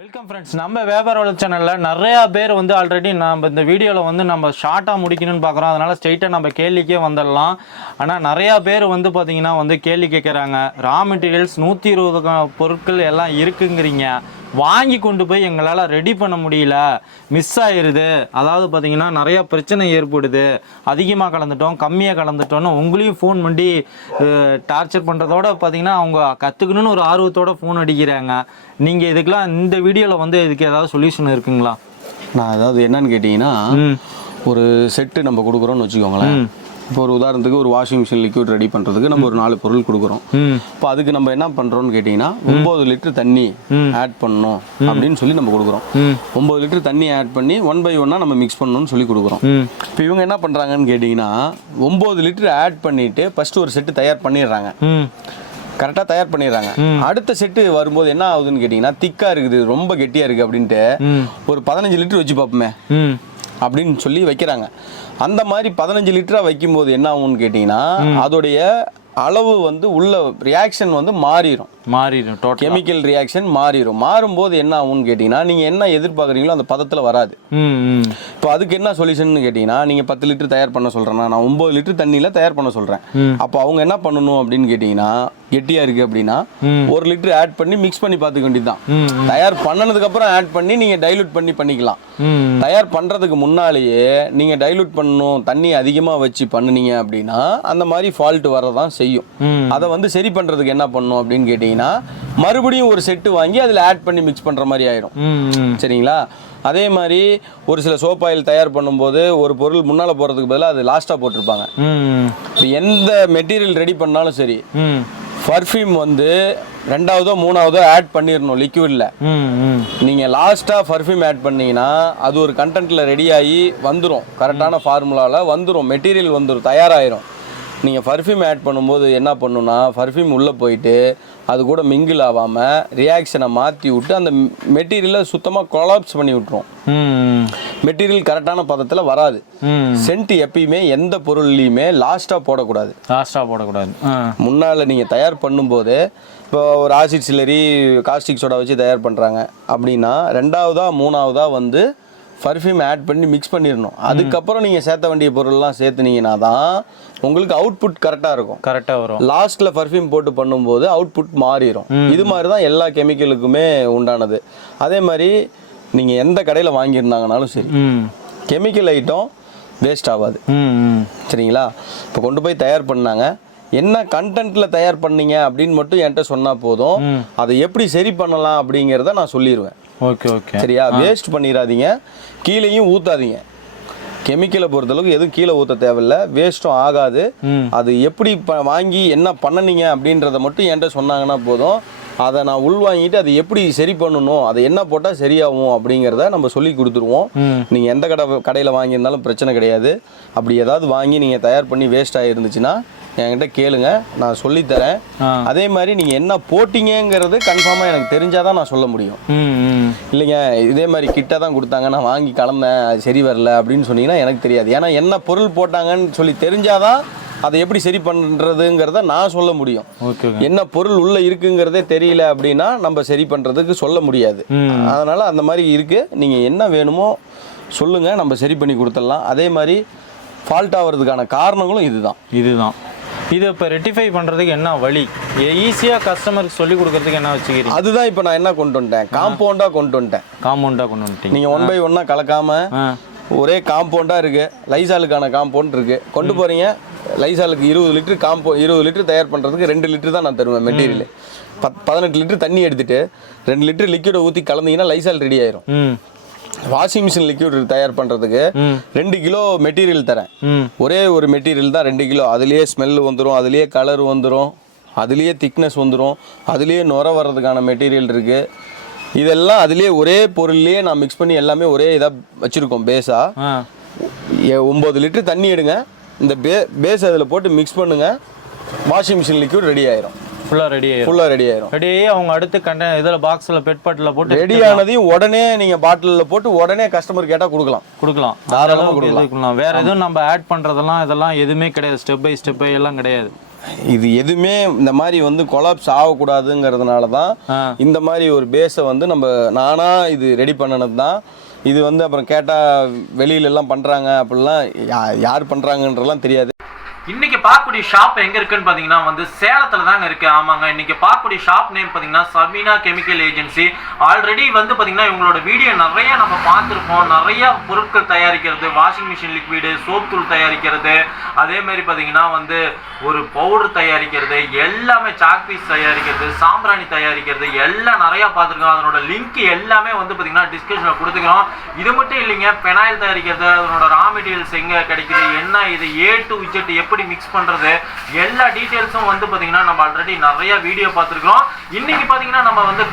Welcome friends நம்ம வியாபார வளர்ச்சி சேனலில் நிறையா பேர் வந்து ஆல்ரெடி நம்ம இந்த வீடியோவில் வந்து நம்ம ஷார்ட்டாக முடிக்கணும்னு பார்க்குறோம். அதனால் ஸ்ட்ரைட்டாக நம்ம கேள்விக்கே வந்துடலாம். ஆனால் நிறையா பேர் வந்து பார்த்தீங்கன்னா வந்து கேள்வி கேட்குறாங்க ரா மெட்டீரியல்ஸ் நூற்றி இருபது பொருட்கள் எல்லாம் இருக்குங்கிறீங்க. வாங்கி கொண்டு போய் எங்களால் ரெடி பண்ண முடியல. மிஸ் ஆயிருது. அதாவது பார்த்தீங்கன்னா நிறையா பிரச்சனை ஏற்படுது. அதிகமாக கலந்துட்டோம் கம்மியாக கலந்துட்டோம்னு உங்களையும் ஃபோன் பண்ணி டார்ச்சர் பண்ணுறதோட பார்த்தீங்கன்னா அவங்க கற்றுக்கணும்னு ஒரு ஆர்வத்தோட ஃபோன் அடிக்கிறாங்க. நீங்கள் இதுக்கெல்லாம் இந்த வீடியோவில் வந்து இதுக்கு ஏதாவது சொல்யூஷன் இருக்குங்களா? நான் அதாவது என்னன்னு கேட்டிங்கன்னா ஒரு செட்டு நம்ம கொடுக்குறோம்னு வச்சுக்கோங்களேன். இப்போ ஒரு உதாரணத்துக்கு ஒரு வாஷிங் மிஷின் லிக்விட் ரெடி பண்ணுறதுக்கு நம்ம ஒரு நாலு பொருள் கொடுக்குறோம். இப்போ அதுக்கு நம்ம என்ன பண்ணுறோம்னு கேட்டிங்கன்னா ஒம்பது லிட்டர் தண்ணி ஆட் பண்ணணும் அப்படின்னு சொல்லி நம்ம கொடுக்குறோம். ஒம்பது லிட்டர் தண்ணி ஆட் பண்ணி ஒன் பை ஒன்னாக நம்ம மிக்ஸ் பண்ணணும்னு சொல்லி கொடுக்குறோம். இப்போ இவங்க என்ன பண்ணுறாங்கன்னு கேட்டிங்கன்னா ஒம்பது லிட்டர் ஆட் பண்ணிவிட்டு ஃபஸ்ட்டு ஒரு செட்டு தயார் பண்ணிடுறாங்க. கரெக்டாக தயார் பண்ணிடுறாங்க. அடுத்த செட்டு வரும்போது என்ன ஆகுதுன்னு கேட்டிங்கன்னா திக்காக இருக்குது ரொம்ப கெட்டியாக இருக்குது அப்படின்ட்டு ஒரு பதினஞ்சு லிட்டர் வச்சு பார்ப்போமே அப்படின்னு சொல்லி வைக்கிறாங்க. அந்த மாதிரி பதினஞ்சு லிட்டரா வைக்கும்போது என்ன ஆகும்னு கேட்டிங்கன்னா அதோடைய அளவு வந்து உள்ள ரியாக்ஷன் வந்து மாறிடும் மாறிடும் டோட்டல் கெமிக்கல் ரியாக்ஷன் மாறிடும். மாறும்போது என்ன ஆகும்னு கேட்டிங்கன்னா நீங்கள் என்ன எதிர்பார்க்குறீங்களோ அந்த பதத்தில் வராது. இப்போ அதுக்கு என்ன சொல்யூஷன் கேட்டிங்கன்னா நீங்கள் பத்து லிட்டர் தயார் பண்ண சொல்கிறேன்னா நான் ஒம்பது லிட்டர் தண்ணியில் தயார் பண்ண சொல்கிறேன். அப்போ அவங்க என்ன பண்ணணும் அப்படின்னு கேட்டிங்கன்னா கெட்டியாக இருக்குது அப்படின்னா. ஒரு லிட்டர் ஆட் பண்ணி மிக்ஸ் பண்ணி பார்த்துக்க வேண்டியது தான் ம். தயார் பண்ணனதுக்கப்புறம் ஆட் பண்ணி நீங்கள் டைலூட் பண்ணி பண்ணிக்கலாம். தயார் பண்ணுறதுக்கு முன்னாலேயே நீங்கள் டைலூட் பண்ணணும் தண்ணி அதிகமாக வச்சு பண்ணுனீங்க அப்படின்னா அந்த மாதிரி ஃபால்ட் வரதான் செய்யும். அதை வந்து சரி பண்ணுறதுக்கு என்ன பண்ணணும் அப்படின்னு கேட்டிங்கன்னா மறுபடியும் ஒரு செட்டு வாங்கி அதில் ஆட் பண்ணி மிக்ஸ் பண்ணுற மாதிரி ஆயிரும். சரிங்களா? அதே மாதிரி ஒரு சில சோப் ஆயில் தயார் பண்ணும்போது ஒரு பொருள் முன்னால் போகிறதுக்கு பதிலாக அது லாஸ்ட்டாக போட்டிருப்பாங்க. எந்த மெட்டீரியல் ரெடி பண்ணாலும் சரி பர்ஃப்யூம் வந்து ரெண்டாவதோ மூணாவதோ ஆட் பண்ணிடணும் ம் நீங்கள் லாஸ்ட்டாக பர்ஃப்யூம் ஆட் பண்ணீங்கன்னா அது ஒரு கண்டென்ட்டில் ரெடி ஆகி வந்துடும் கரெக்டான ஃபார்முலாவில் வந்துடும் மெட்டீரியல் வந்துடும் தயாராகிரும் நீங்கள் பர்ஃப்யூம் ஆட் பண்ணும்போது என்ன பண்ணுன்னா பர்ஃப்யூம் உள்ளே போயிட்டு அது கூட மிங்கிள் ஆகாமல் ரியாக்ஷனை மாற்றி விட்டு அந்த மெட்டீரியலை சுத்தமாக கொலாப்ஸ் பண்ணி விட்டுரும். மெட்டீரியல் கரெக்டான பதத்தில் வராது. சென்ட் எப்பயுமே எந்த பொருள்லையுமே லாஸ்ட்டாக போடக்கூடாது. லாஸ்ட்டாக போடக்கூடாது. முன்னால் நீங்கள் தயார் பண்ணும்போது இப்போ ஒரு ஆசிட் சில்லரி காஸ்டிக் சோடா வச்சு தயார் பண்ணுறாங்க அப்படின்னா ரெண்டாவதா மூணாவதா வந்து பர்ஃப்யூம் ஆட் பண்ணி மிக்ஸ் பண்ணிடணும். அதுக்கப்புறம் நீங்கள் சேர்த்த வேண்டிய பொருள்லாம் சேர்த்துனீங்கன்னா தான் உங்களுக்கு அவுட்புட் கரெக்டாக இருக்கும். கரெக்டாக வரும். லாஸ்ட்டில் பர்ஃப்யூம் போட்டு பண்ணும்போது அவுட்புட் மாறிடும் இது மாதிரி தான் எல்லா கெமிக்கலுக்குமே உண்டானது. அதே மாதிரி நீங்கள் எந்த கடையில் வாங்கியிருந்தாங்கனாலும் சரி கெமிக்கல் ஐட்டம் வேஸ்ட் ஆகாது. சரிங்களா? இப்போ கொண்டு போய் தயார் பண்ணாங்க. என்ன கண்டென்ட்ல தயார் பண்ணீங்க அப்படின்னு மட்டும் என்கிட்ட சொன்னா போதும். அதை எப்படி சரி பண்ணலாம் அப்படிங்கிறத நான் சொல்லிடுவேன் ஓகே ஓகே. சரியா? வேஸ்ட் பண்ணிடாதீங்க கீழேயும் ஊத்தாதீங்க. கெமிக்கலை பொறுத்தளவுக்கு எதுவும் கீழே ஊற்ற தேவையில்ல. வேஸ்ட்டும் ஆகாது. அது எப்படி வாங்கி என்ன பண்ணனீங்க அப்படின்றத மட்டும் என்கிட்ட சொன்னாங்கன்னா போதும். அதை நான் உள்வாங்கிட்டு அதை எப்படி சரி பண்ணணும் அதை என்ன போட்டால் சரியாகும் அப்படிங்கிறத நம்ம சொல்லி கொடுத்துருவோம். நீங்கள் எந்த கடை கடையில் வாங்கியிருந்தாலும் பிரச்சனை கிடையாது. அப்படி ஏதாவது வாங்கி நீங்கள் தயார் பண்ணி வேஸ்ட் ஆகிருந்துச்சுன்னா என்கிட்ட கேளுங்க நான் சொல்லித்தரேன். அதே மாதிரி நீங்கள் என்ன போட்டீங்கங்கிறது கன்ஃபார்மாக எனக்கு தெரிஞ்சால் தான் நான் சொல்ல முடியும். இல்லைங்க இதே மாதிரி கிட்ட தான் கொடுத்தாங்க நான் வாங்கி கலந்தேன் அது சரி வரல அப்படின்னு சொன்னீங்கன்னா எனக்கு தெரியாது. ஏன்னா என்ன பொருள் போட்டாங்கன்னு சொல்லி தெரிஞ்சாதான் அதை எப்படி சரி பண்ணுறதுங்கிறத நான் சொல்ல முடியும். என்ன பொருள் உள்ள இருக்குங்கிறதே தெரியல அப்படின்னா நம்ம சரி பண்றதுக்கு சொல்ல முடியாது. அதனால அந்த மாதிரி இருக்கு. நீங்க என்ன வேணுமோ சொல்லுங்க நம்ம சரி பண்ணி கொடுத்துடலாம். அதே மாதிரி ஃபால்ட் ஆகிறதுக்கான காரணங்களும் இதுதான். இதுதான். இது இப்போ ரெட்டிஃபை பண்ணுறதுக்கு என்ன வழி? ஈஸியாக கஸ்டமருக்கு சொல்லி கொடுக்கறதுக்கு என்ன வச்சுக்கிறீங்க? அதுதான் இப்போ நான் என்ன கொண்டு வந்துட்டேன்? காம்பவுண்டா கொண்டு வந்துட்டேன். காம்பவுண்டாக கொண்டு வந்துட்டீங்க. நீங்க ஒன் பை ஒன்னா கலக்காம ஒரே காம்பவுண்டா இருக்கு. லைசாலுக்கான காம்பவுண்ட் இருக்கு. கொண்டு போறீங்க. லைசாலுக்கு இருபது லிட்டர் காம்போ இருபது லிட்டர் தயார் பண்றதுக்கு ரெண்டு லிட்டர் தான் நான் தருவேன் மெட்டீரியல் பத் பதினெட்டு லிட்டர் தண்ணி எடுத்துட்டு ரெண்டு லிட்டர் லிக்விடை ஊற்றி கலந்தீங்கன்னா லைசால் ரெடி ஆயிரும். வாஷிங் மிஷின் லிக்விட் தயார் பண்ணுறதுக்கு. ரெண்டு கிலோ மெட்டீரியல் தரேன். ஒரே ஒரு மெட்டீரியல் தான் ரெண்டு கிலோ. அதுலேயே ஸ்மெல் வந்துடும் அதுலேயே கலர் வந்துடும் அதுலேயே திக்னஸ் வந்துடும் அதுலேயே நுர வர்றதுக்கான மெட்டீரியல் இருக்குது இதெல்லாம் அதுலேயே ஒரே பொருள்லேயே நான் மிக்ஸ் பண்ணி எல்லாமே ஒரே இதாக வச்சுருக்கோம் பேஸாக ஒம்பது லிட்டர் தண்ணி எடுங்க. இந்த பே பேஸ் அதில் போட்டு மிக்ஸ் பண்ணுங்க. வாஷிங் மிஷின் லிக்விட் ரெடி ஆயிரும். ஃபுல்லாக ரெடி ஆயிரும். ஃபுல்லாக ரெடி ஆயிரும். ரெடி ஆகி அவங்க அடுத்து கண்ட இதில் பாக்ஸில் பெட் பாட்டில் போட்டு ரெடி ஆனதையும் உடனே நீங்கள் பாட்டிலில் போட்டு உடனே கஸ்டமர் கேட்டால் கொடுக்கலாம். கொடுக்கலாம். தாராளமா கொடுக்கலாம். வேற எதுவும் நம்ம ஆட் பண்றதெல்லாம் இதெல்லாம் எதுவுமே கிடையாது. ஸ்டெப் பை ஸ்டெப் எல்லாம் கிடையாது. இது எதுவுமே இந்த மாதிரி வந்து கொலாப்ஸ் ஆகக்கூடாதுங்கிறதுனால தான். இந்த மாதிரி ஒரு பேஸை வந்து நம்ம நானாக இது ரெடி பண்ணினது தான். இது வந்து அப்புறம் கேட்டால் வெளியில எல்லாம் பண்ணுறாங்க அப்படிலாம் யா- யார் பண்ணுறாங்கன்றலாம் தெரியாது. இன்னைக்கு பார்க்கக்கூடிய ஷாப் எங்க இருக்குன்னு பாத்தீங்கன்னா வந்து சேலத்துல தாங்க இருக்கு. ஆமாங்க இன்னைக்கு பார்க்கக்கூடிய ஷாப் நேம் பாத்தீங்கன்னா சபீனா கெமிக்கல் ஏஜென்சி ஆல்ரெடி வந்து பாத்தீங்கன்னா இவங்களோட வீடியோ நிறைய நம்ம பார்த்துருப்போம். நிறைய பொருட்கள் தயாரிக்கிறது வாஷிங் மிஷின் லிக்விடு சோப் தூள் தயாரிக்கிறது. அதே மாதிரி பாத்தீங்கன்னா வந்து ஒரு பவுடர் தயாரிக்கிறது எல்லாமே சாக் பீஸ் தயாரிக்கிறது சாம்பிராணி தயாரிக்கிறது எல்லாம் நிறைய பார்த்துருக்கோம். அதனோட லிங்க் எல்லாமே வந்து பாத்தீங்கன்னா டிஸ்கிரிப்ஷனில் கொடுத்துக்கிறோம். இது மட்டும் இல்லைங்க பெனாயில் தயாரிக்கிறது அதனோட ரா மெட்டீரியல்ஸ் எங்க கிடைக்குது என்ன இது ஏ டு இஜெட் எப்படி மிக்ஸ் பண்ணுறது எல்லா டீட்டெயில்ஸும் வந்து பார்த்தீங்கன்னா நம்ம ஆல்ரெடி நிறையா வீடியோ பார்த்துருக்கோம் இன்றைக்கி பார்த்தீங்கன்னா நம்ம வந்து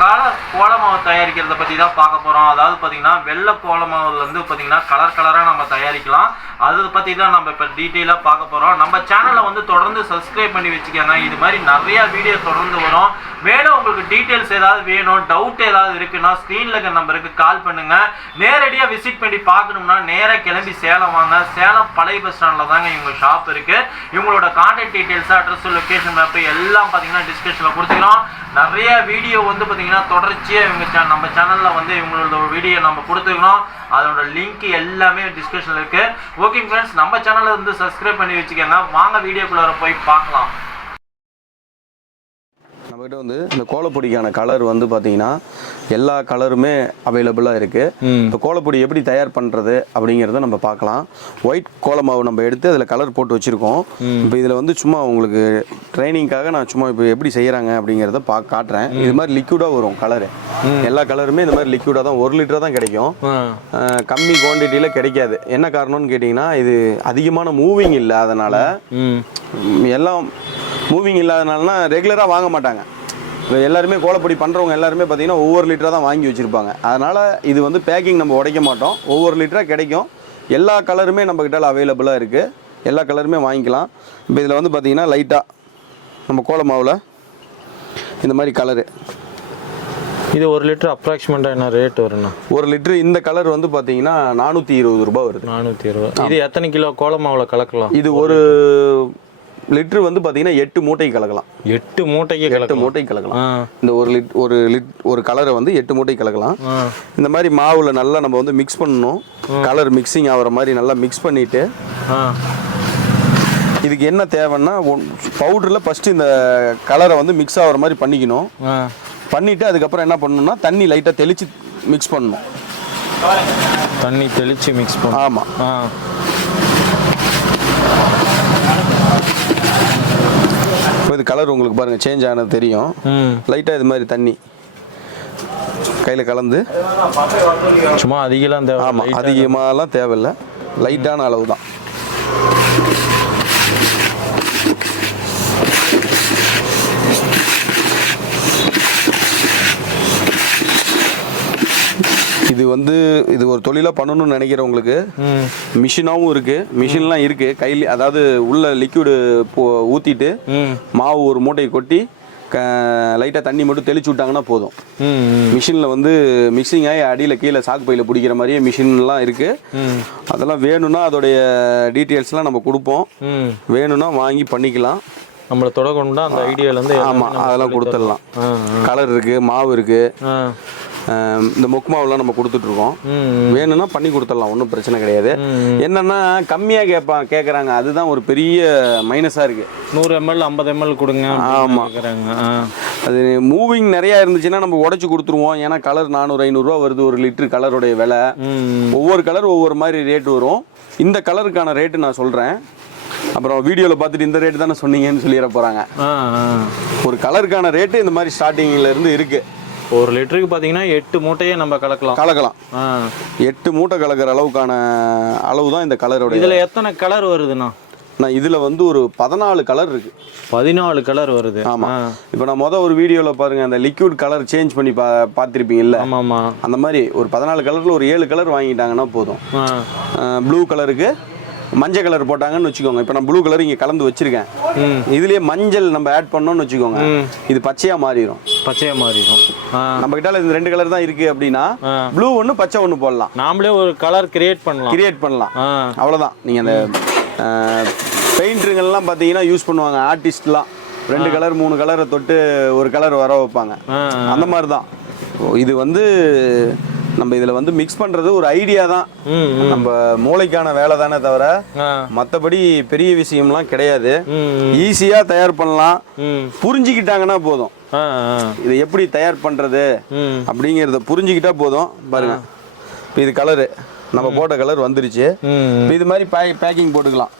கலர் கோலமாவு தயாரிக்கிறத பற்றி தான் பார்க்க போகிறோம் அதாவது பார்த்திங்கன்னா வெள்ளை கோலமாவுல வந்து பாத்தீங்கன்னா கலர் கலராக நம்ம தயாரிக்கலாம். அதை பற்றி தான் நம்ம இப்போ டீட்டெயிலாக பார்க்க போகிறோம் நம்ம சேனலை வந்து தொடர்ந்து சப்ஸ்கிரைப் பண்ணி வச்சுக்கோங்க. இது மாதிரி நிறையா வீடியோ தொடர்ந்து வரும். மேலும் உங்களுக்கு டீட்டெயில்ஸ் ஏதாவது வேணும் டவுட் ஏதாவது இருக்குன்னா ஸ்க்ரீனில் இருக்க நம்பருக்கு கால் பண்ணுங்க. நேரடியாக விசிட் பண்ணி பார்க்கணும்னா நேராக கிளம்பி சேலம் வாங்க. சேலம் பழைய பஸ் ஸ்டாண்டில் தாங்க இவங்க ஷாப் இருக்குது இவங்களோட contact details address location map எல்லாம் பார்த்தீங்கன்னா டிஸ்கிரிப்ஷனில் கொடுத்துக்கிறோம். நிறைய வீடியோ வந்து பார்த்தீங்கன்னா தொடர்ச்சியாக இவங்க சே நம்ம சேனலில் வந்து இவங்களோட வீடியோ நம்ம கொடுத்துருக்கோம் அதோட லிங்க் எல்லாமே டிஸ்கிரிப்ஷனில் இருக்குது ஓகே ஃப்ரெண்ட்ஸ் நம்ம சேனலை வந்து சப்ஸ்கிரைப் பண்ணி வச்சுக்கோங்க. வாங்க வீடியோக்குள்ளே போய் பார்க்கலாம். நம்மகிட்ட வந்து இந்த கோலப்பொடிக்கான கலர் வந்து பார்த்தீங்கன்னா எல்லா கலருமே அவைலபிளாக இருக்குது இப்போ கோலப்பொடி எப்படி தயார் பண்ணுறது அப்படிங்கிறத நம்ம பார்க்கலாம். ஒயிட் கோலமாவு நம்ம எடுத்து அதில் கலர் போட்டு வச்சுருக்கோம். இப்போ இதில் வந்து சும்மா உங்களுக்கு ட்ரைனிங்காக நான் சும்மா இப்போ எப்படி செய்கிறாங்க அப்படிங்கிறத பா காட்டுறேன். இது மாதிரி லிக்விடாக வரும் கலரு எல்லா கலருமே இந்த மாதிரி லிக்விடாக தான் ஒரு லிட்டர் தான் கிடைக்கும். கம்மி குவான்டிட்டியில் கிடைக்காது. என்ன காரணம்னு கேட்டிங்கன்னா இது அதிகமான மூவிங் இல்லை அதனால். எல்லாம் மூவிங் இல்லாதனாலனா ரெகுலராக வாங்க மாட்டாங்க. எல்லாருமே கோலப்பொடி பண்ணுறவங்க எல்லாருமே பார்த்தீங்கன்னா ஒவ்வொரு லிட்டராக தான் வாங்கி வச்சுருப்பாங்க. அதனால் இது வந்து பேக்கிங் நம்ம உடைக்க மாட்டோம். ஒவ்வொரு லிட்டராக கிடைக்கும். எல்லா கலருமே நம்ம கிட்ட அவைலபிளாக இருக்குது எல்லா கலருமே வாங்கிக்கலாம். இப்போ இதில் வந்து பார்த்தீங்கன்னா லைட்டாக நம்ம கோல மாவில் இந்த மாதிரி கலரு இது ஒரு லிட்டர் அப்ராக்சிமேட்டா என்ன ரேட் வரும்ண்ணா? ஒரு லிட்டரு இந்த கலர் வந்து பார்த்தீங்கன்னா நானூற்றி இருபது ரூபாய் வருது. நானூத்தி இருபது. இது எத்தனை கிலோ கோலமாவுல கலக்கலாம்? இது ஒரு லிட்ரு வந்து பார்த்தீங்கன்னா எட்டு மூட்டை கலக்கலாம். எட்டு மூட்டைக்கு எட்டு கலக்கலாம். மூட்டை கலக்கலாம். இந்த ஒரு லிட் ஒரு லிட் ஒரு கலரை வந்து எட்டு மூட்டை கலக்கலாம். இந்த மாதிரி மாவுல நல்லா நம்ம வந்து மிக்ஸ் பண்ணணும். கலர் மிக்சிங் ஆகிற மாதிரி நல்லா மிக்ஸ் பண்ணிட்டு ஆ. இதுக்கு என்ன தேவைன்னா பவுடரில் ஃபஸ்ட்டு இந்த கலரை வந்து மிக்ஸ் ஆகிற மாதிரி பண்ணிக்கணும். பண்ணிவிட்டு அதுக்கப்புறம் என்ன பண்ணணும்னா தண்ணி லைட்டாக தெளித்து மிக்ஸ் பண்ணணும். தண்ணி தெளிச்சு மிக்ஸ் பண்ண ஆமாம் இப்போ இது கலர் உங்களுக்கு பாருங்கள் சேஞ்ச் ஆனது தெரியும். ம். லைட்டாக இது மாதிரி தண்ணி. கையில் கலந்து. சும்மா அதிகலாம் தேவை ஆமாம் அதிகமாகலாம் தேவையில்லை. லைட்டான அளவு தான் வந்து இது ஒரு தொழிலாக பண்ணணும்னு நினைக்கிறவங்களுக்கு மிஷினாகவும் இருக்குது மிஷின்லாம் இருக்குது கையில் அதாவது உள்ள லிக்விடு ஊற்றிட்டு மாவு ஒரு மூட்டையை கொட்டி லைட்டாக தண்ணி மட்டும் தெளிச்சு விட்டாங்கன்னா போதும். மிஷினில் வந்து மிக்சிங் ஆகி அடியில் கீழே சாக்கு பையில் பிடிக்கிற மாதிரியே மிஷின்லாம் இருக்குது அதெல்லாம் வேணும்னா அதோடைய டீட்டெயில்ஸ்லாம் நம்ம கொடுப்போம். வேணும்னா வாங்கி பண்ணிக்கலாம். நம்மளை தொட கொண்டா அந்த ஐடியாலேருந்து ஆமாம் அதெல்லாம் கொடுத்துடலாம். கலர் இருக்குது மாவு இருக்குது இந்த மொக்கு மாவுலாம் நம்ம கொடுத்துட்ருக்கோம். வேணும்னா பண்ணி கொடுத்துடலாம் ஒன்றும் பிரச்சனை கிடையாது. என்னன்னா கம்மியாக கேட்பான் கேட்குறாங்க அதுதான் ஒரு பெரிய மைனஸாக இருக்குது நூறு எம்எல் ஐம்பது எம்எல் கொடுங்க ஆமா. கேட்குறாங்க ஆ. அது மூவிங் நிறையா இருந்துச்சுன்னா நம்ம உடச்சி கொடுத்துருவோம். ஏன்னா கலர் நானூறு ஐநூறுரூவா வருது ஒரு லிட்டரு கலருடைய விலை. ஒவ்வொரு கலர் ஒவ்வொரு மாதிரி ரேட் வரும். இந்த கலருக்கான ரேட்டு நான் சொல்கிறேன் அப்புறம் வீடியோவில் பார்த்துட்டு இந்த ரேட்டு தானே சொன்னீங்கன்னு சொல்லிட போகிறாங்க ஒரு கலருக்கான ரேட்டு இந்த மாதிரி ஸ்டார்டிங்கில் இருந்து இருக்குது ஒரு லிட்டருக்கு பார்த்தீங்கன்னா எட்டு மூட்டையே நம்ம கலக்கலாம். கலக்கலாம். எட்டு மூட்டை கலக்கிற அளவுக்கான அளவு தான் இந்த கலரோட இதில் எத்தனை கலர் வருதுண்ணா? நான் இதில் வந்து ஒரு பதினாலு கலர் இருக்குது பதினாலு கலர் வருது. ஆமாம் இப்போ நான் மொதல் ஒரு வீடியோவில் பாருங்கள் அந்த லிக்விட் கலர் சேஞ்ச் பண்ணி பா பார்த்துருப்பீங்கல்ல? ஆமாம். ஆமாம் அந்த மாதிரி ஒரு பதினாலு கலரில் ஒரு ஏழு கலர் வாங்கிட்டாங்கன்னா போதும். ப்ளூ கலருக்கு மஞ்சள் கலர் போட்டாங்கன்னு வச்சுக்கோங்க. இப்போ நான் ப்ளூ கலர் இங்கே கலந்து வச்சிருக்கேன். இதுலயே மஞ்சள் நம்ம ஆட் பண்ணோம்னு வச்சுக்கோங்க. இது பச்சையாக மாறிடும் பச்சையாக மாறிடும். நம்ம கிட்ட இந்த ரெண்டு கலர் தான் இருக்குது அப்படின்னா. ப்ளூ ஒன்று பச்சை ஒன்று போடலாம். நாமளே ஒரு கலர் கிரியேட் பண்ணலாம். கிரியேட் பண்ணலாம். அவ்வளோதான் நீங்கள் அந்த பெயிண்டருங்கெல்லாம் பார்த்தீங்கன்னா யூஸ் பண்ணுவாங்க. ஆர்டிஸ்ட்லாம் ரெண்டு கலர் மூணு கலரை தொட்டு ஒரு கலர் வர வைப்பாங்க. அந்த மாதிரி தான் இது வந்து நம்ம இதில் வந்து மிக்ஸ் பண்ணுறது ஒரு ஐடியா தான். நம்ம மூளைக்கான வேலை தானே தவிர மற்றபடி பெரிய விஷயம்லாம் கிடையாது. ஈஸியாக தயார் பண்ணலாம். புரிஞ்சுக்கிட்டாங்கன்னா போதும். இதை எப்படி தயார் பண்ணுறது அப்படிங்கிறத புரிஞ்சுக்கிட்டா போதும். பாருங்க. இது கலரு நம்ம போட்ட கலர் வந்துருச்சு. இது மாதிரி பே பேக்கிங் போட்டுக்கலாம்.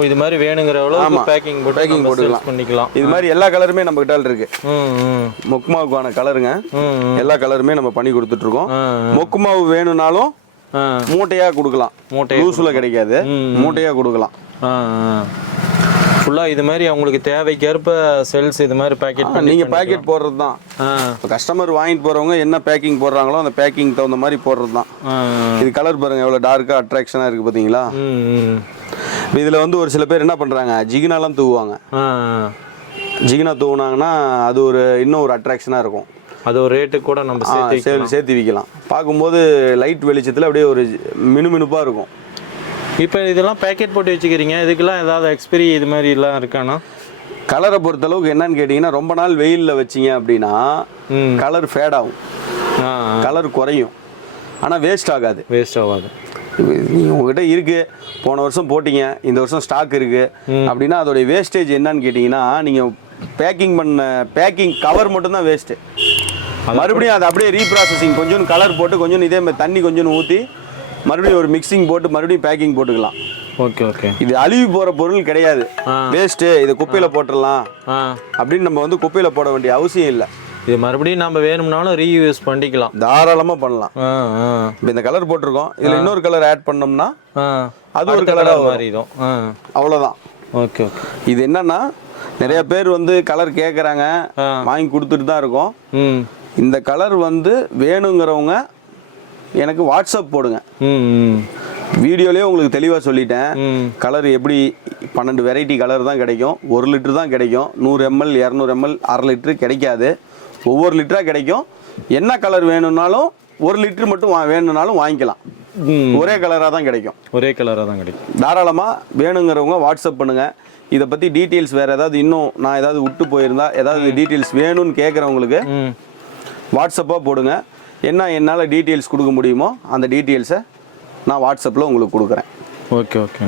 இது மாதிரி வேணுங்கிற அளவுக்கு. பேக்கிங் போட்டு நம்ம போட்டுக்கலாம். பண்ணிக்கலாம். இது மாதிரி எல்லா கலருமே நம்ம கிட்ட இருக்கு மொக்குமாவுக்கான கலருங்க. எல்லா கலருமே நம்ம பண்ணி கொடுத்துட்டு இருக்கோம் ஆ. மொக்கு மாவு வேணும்னாலும் மூட்டையா கொடுக்கலாம். மூட்டையா லூஸ்ல கிடைக்காது. மூட்டையா கொடுக்கலாம். ஃபுல்லாக இது மாதிரி அவங்களுக்கு தேவைக்கேற்ப செல்ஸ் இது மாதிரி பேக்கெட் ஆ, பண்ணி நீங்க பேக்கெட் போடுறது தான் கஸ்டமர் வாங்கிட்டு போறவங்க என்ன பேக்கிங் போடுறாங்களோ அந்த பேக்கிங் தகுந்த மாதிரி போடுறது தான் இது கலர் பாருங்க எவ்வளவு டார்க்கா அட்ராக்ஷனா இருக்கு பாத்தீங்களா? ம் ம். இப்போ இதுல வந்து ஒரு சில பேர் என்ன பண்றாங்க ஜிகினாலாம் தூவுவாங்க. ஜிகினா தூவுனாங்கன்னா அது ஒரு இன்னும் ஒரு அட்ராக்ஷனா இருக்கும். அது ஒரு ரேட்டுக்கு கூட நம்ம சேர்த்து சேர்த்து விற்கலாம் பார்க்கும்போது லைட் வெளிச்சத்தில் அப்படியே ஒரு மினுமினுப்பாக இருக்கும். இப்போ இதெல்லாம் பேக்கெட் போட்டு வச்சுக்கிறீங்க இதுக்கெல்லாம் ஏதாவது எக்ஸ்பிரி இது மாதிரி எல்லாம் இருக்கானா கலரை பொறுத்தளவுக்கு என்னன்னு கேட்டிங்கன்னா ரொம்ப நாள் வெயிலில் வச்சீங்க அப்படின்னா கலர் ஃபேட் ஆகும். கலர் குறையும். ஆனால் வேஸ்ட் ஆகாது. வேஸ்ட் ஆகாது. உங்ககிட்ட இருக்கு. போன வருஷம் போட்டீங்க இந்த வருஷம் ஸ்டாக் இருக்கு. அப்படின்னா அதோடைய வேஸ்டேஜ் என்னன்னு கேட்டிங்கன்னா நீங்கள் பேக்கிங் பண்ண பேக்கிங் கவர் மட்டும்தான் வேஸ்ட்டு மறுபடியும் அதை அப்படியே ரீப்ராசஸிங் கொஞ்சம் கலர் போட்டு கொஞ்சம் இதே மாதிரி தண்ணி கொஞ்சம் ஊற்றி மறுபடியும் ஒரு மிக்சிங் போட்டு மறுபடியும் பேக்கிங் போட்டுக்கலாம். Okay okay. இது அழுகி போகிற பொருள் கிடையாது. வேஸ்ட்டு இதை குப்பையில் போட்டுடலாம். அப்படின்னு நம்ம வந்து குப்பையில் போட வேண்டிய அவசியம் இல்லை. இது மறுபடியும் நம்ம வேணும்னாலும் ரீயூஸ் பண்ணிக்கலாம். தாராளமாக பண்ணலாம். இப்போ இந்த கலர் போட்டிருக்கோம். இதில் இன்னொரு கலர் ஆட் பண்ணோம்னா அது ஒரு வரும். மாறிடும். அவ்வளோதான் ஓகே ஓகே. இது என்னன்னா நிறைய பேர் வந்து கலர் கேட்குறாங்க. வாங்கி கொடுத்துட்டு தான் இருக்கோம். ம். இந்த கலர் வந்து வேணுங்கிறவங்க எனக்கு வாட்ஸ்அப் போடுங்க. வீடியோலேயே உங்களுக்கு தெளிவாக சொல்லிட்டேன். கலர் எப்படி பன்னெண்டு வெரைட்டி கலர் தான் கிடைக்கும். ஒரு லிட்டர் தான் கிடைக்கும். நூறு எம்எல் இரநூறு எம்எல் அரை லிட்டரு கிடைக்காது. ஒவ்வொரு லிட்டராக கிடைக்கும். என்ன கலர் வேணும்னாலும் ஒரு லிட்டர் மட்டும் வா- வேணும்னாலும் வாங்கிக்கலாம். ஒரே கலராக தான் கிடைக்கும். ஒரே கலராக தான் கிடைக்கும். தாராளமாக வேணுங்கிறவங்க வாட்ஸ்அப் பண்ணுங்கள் இதை பற்றி டீட்டெயில்ஸ் வேறு ஏதாவது இன்னும் நான் ஏதாவது விட்டு போயிருந்தா ஏதாவது டீட்டெயில்ஸ் வேணும்னு கேட்குறவங்களுக்கு வாட்ஸ்அப்பாக போடுங்க. என்ன என்னால் டீட்டெயில்ஸ் கொடுக்க முடியுமோ அந்த டீட்டெயில்ஸை நான் வாட்ஸ்அப்பில் உங்களுக்கு கொடுக்குறேன். Okay okay